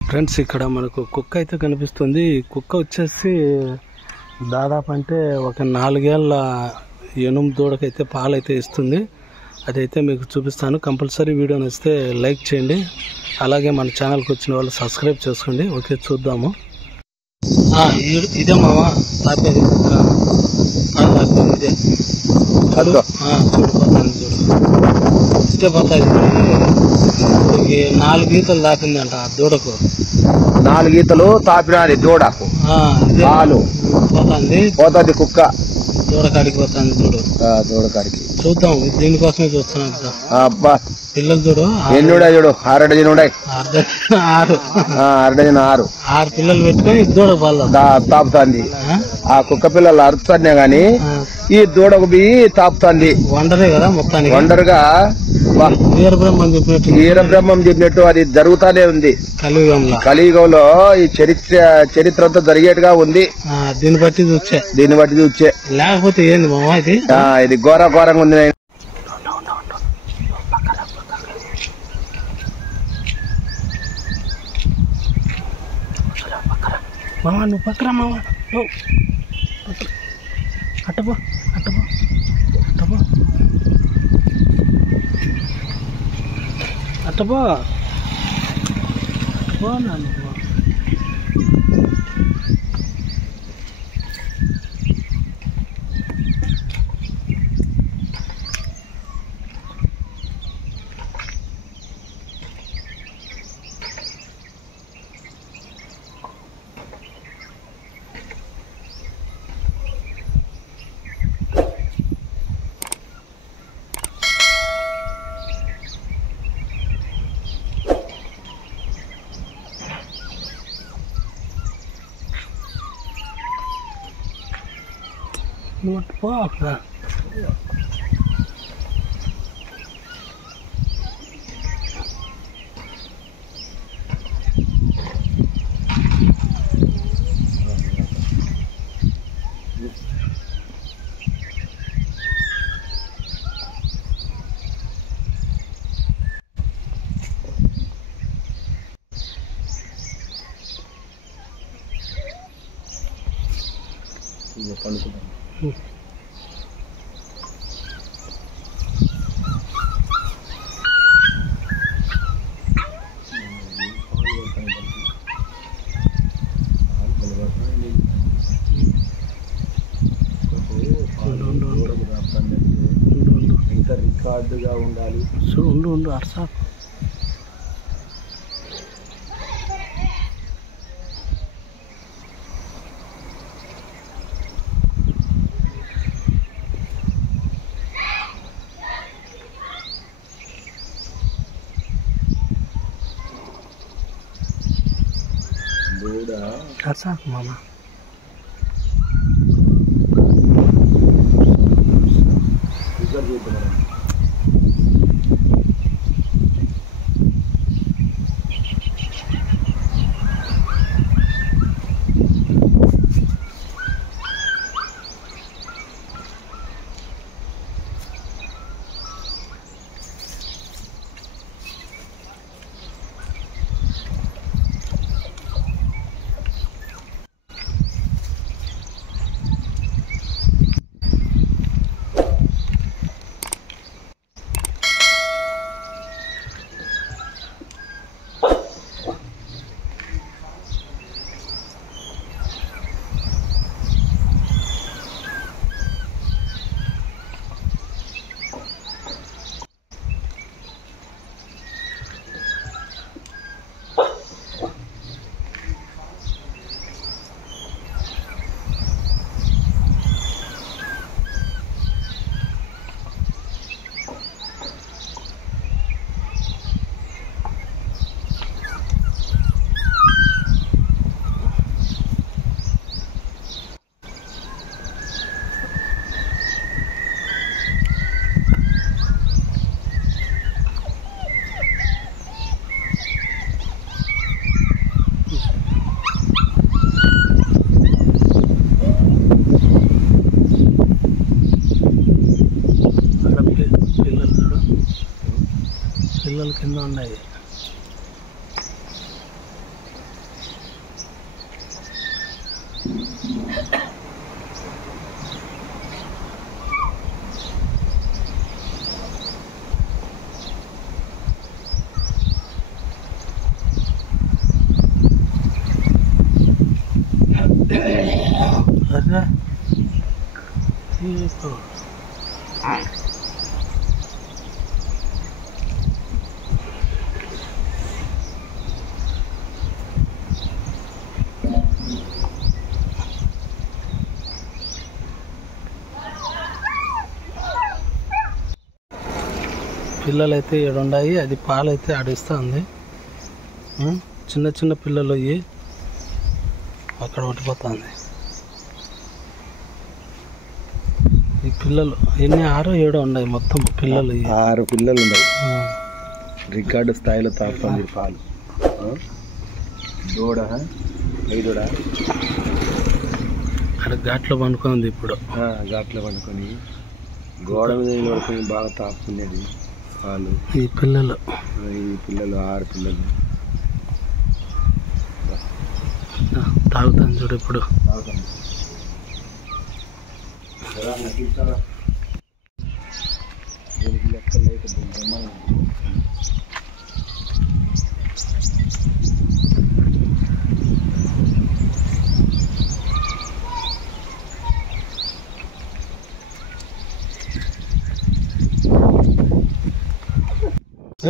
Friends ఇక్కడ మనకు కుక్క అయితే కనిపిస్తుంది. ఈ కుక్క వచ్చేసి దాదాపు అంటే ఒక 4 ఏళ్ళ ఎనుము దూడకైతే పాలైతే ఇస్తుంది. అదైతే మీకు చూపిస్తాను. కంపల్సరీ వీడియో నచ్చితే లైక్ చేయండి. అలాగే మన ఛానల్కి వచ్చిన వాళ్ళు సబ్స్క్రైబ్ చేసుకోండి. ఓకే, చూద్దాము. ఇదే మామ తాపేది కుక్క. ఇదే చూడిపోతాను. ఇదే పోతాయి. 4 ఈతలు తాపిందంట దూడకు. 4 ఈతలు తాపినాది దూడకు. పోతుంది కుక్క దూడకాడికి పోతాను. దూడకాడికి చూద్దాం. దీనికోసమే చూస్తున్నాం. అబ్బా పిల్లలు చూడు. ఎన్నుడా చూడు 6 డజన్ ఉన్నాయి. 6 పిల్లలు పెట్టుకొని దూడ పాలు తాపుతుంది. ఆ కుక్క పిల్లలు అరుస్తానే గాని ఈ దూడకు బియ్యి తాపుతుంది. వండరే కదా మొత్తానికి. వండరుగా వీరబ్రహ్మం చెప్పినట్టు అది జరుగుతానే ఉంది కలియుగంలో. ఈ చరిత్ర అంతా జరిగేట్టుగా ఉంది. దీన్ని బట్టి చూచే లేకపోతే ఏంది మామ ఇది ఘోరంగా ఉంది. మామ నువ్వు పక్కరా మామ. అట్టపో నువ్వు పో అక్కడ. ఇంకా రికార్డుగా ఉండాలి. ఉండు అర్సా మామ. పిల్లల కింద ఉన్నాయి. అదే పిల్లలైతే ఏడున్నాయి. అది పాలైతే ఆడిస్తుంది. చిన్న చిన్న పిల్లలు అయ్యి అక్కడ పట్టిపోతుంది. ఈ పిల్లలు ఎన్ని 6 7 ఉన్నాయి మొత్తం పిల్లలు. 6 పిల్లలు ఉన్నాయి. రికార్డు స్థాయిలో తాగుతుంది పాలు. దూడ అక్కడ ఘాట్లో పండుకుంది. ఇప్పుడు ఘాట్లో పండుకొని గోడ మీద నిలబడుకొని బాగా తాగుతున్నది పాలు. ఈ పిల్లలు 6 పిల్లలు తాగుతాను చూడు. ఇప్పుడు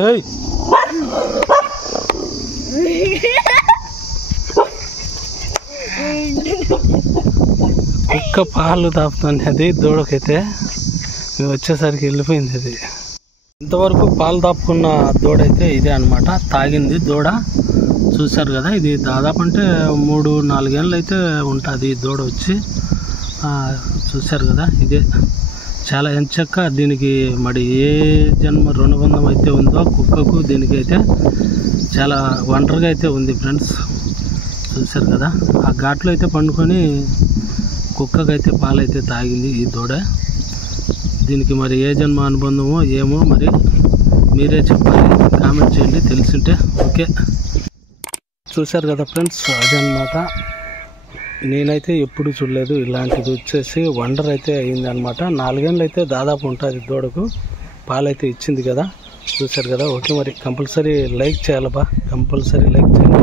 ఏయ్ కుక్క పాలు తాపుతుంది. అది దూడకైతే వచ్చేసరికి వెళ్ళిపోయింది. అది ఇంతవరకు పాలు తాపుకున్న దూడైతే ఇదే అనమాట. తాగింది దూడ చూశారు కదా. ఇది దాదాపు అంటే 3-4 ఏళ్ళు అయితే ఉంటుంది ఈ దూడ వచ్చి. చూశారు కదా. ఇదే చాలా ఎంచక్క. దీనికి మరి ఏ జన్మ రుణబంధం అయితే ఉందో కుక్కకు దీనికి అయితే చాలా ఒంటరిగా అయితే ఉంది ఫ్రెండ్స్. చూశారు కదా. ఆ ఘాట్లో అయితే పండుకొని కుక్కకైతే పాలైతే తాగింది ఈ దూడ. దీనికి మరి ఏ జన్మ అనుబంధమో ఏమో మరి మీరే చెప్పాలి, కామెంట్ చేయండి తెలిసింటే. ఓకే, చూశారు కదా ఫ్రెండ్స్. అదనమాట. నేనైతే ఎప్పుడు చూడలేదు ఇలాంటిది. వచ్చేసి వండర్ అయితే అయింది అనమాట. 4 ఏళ్ళు అయితే దాదాపు ఉంటుంది దూడకు. పాలైతే ఇచ్చింది కదా. చూశారు కదా. ఓకే, మరి కంపల్సరీ లైక్ చేయాలబ్బా. కంపల్సరీ లైక్ చేయండి.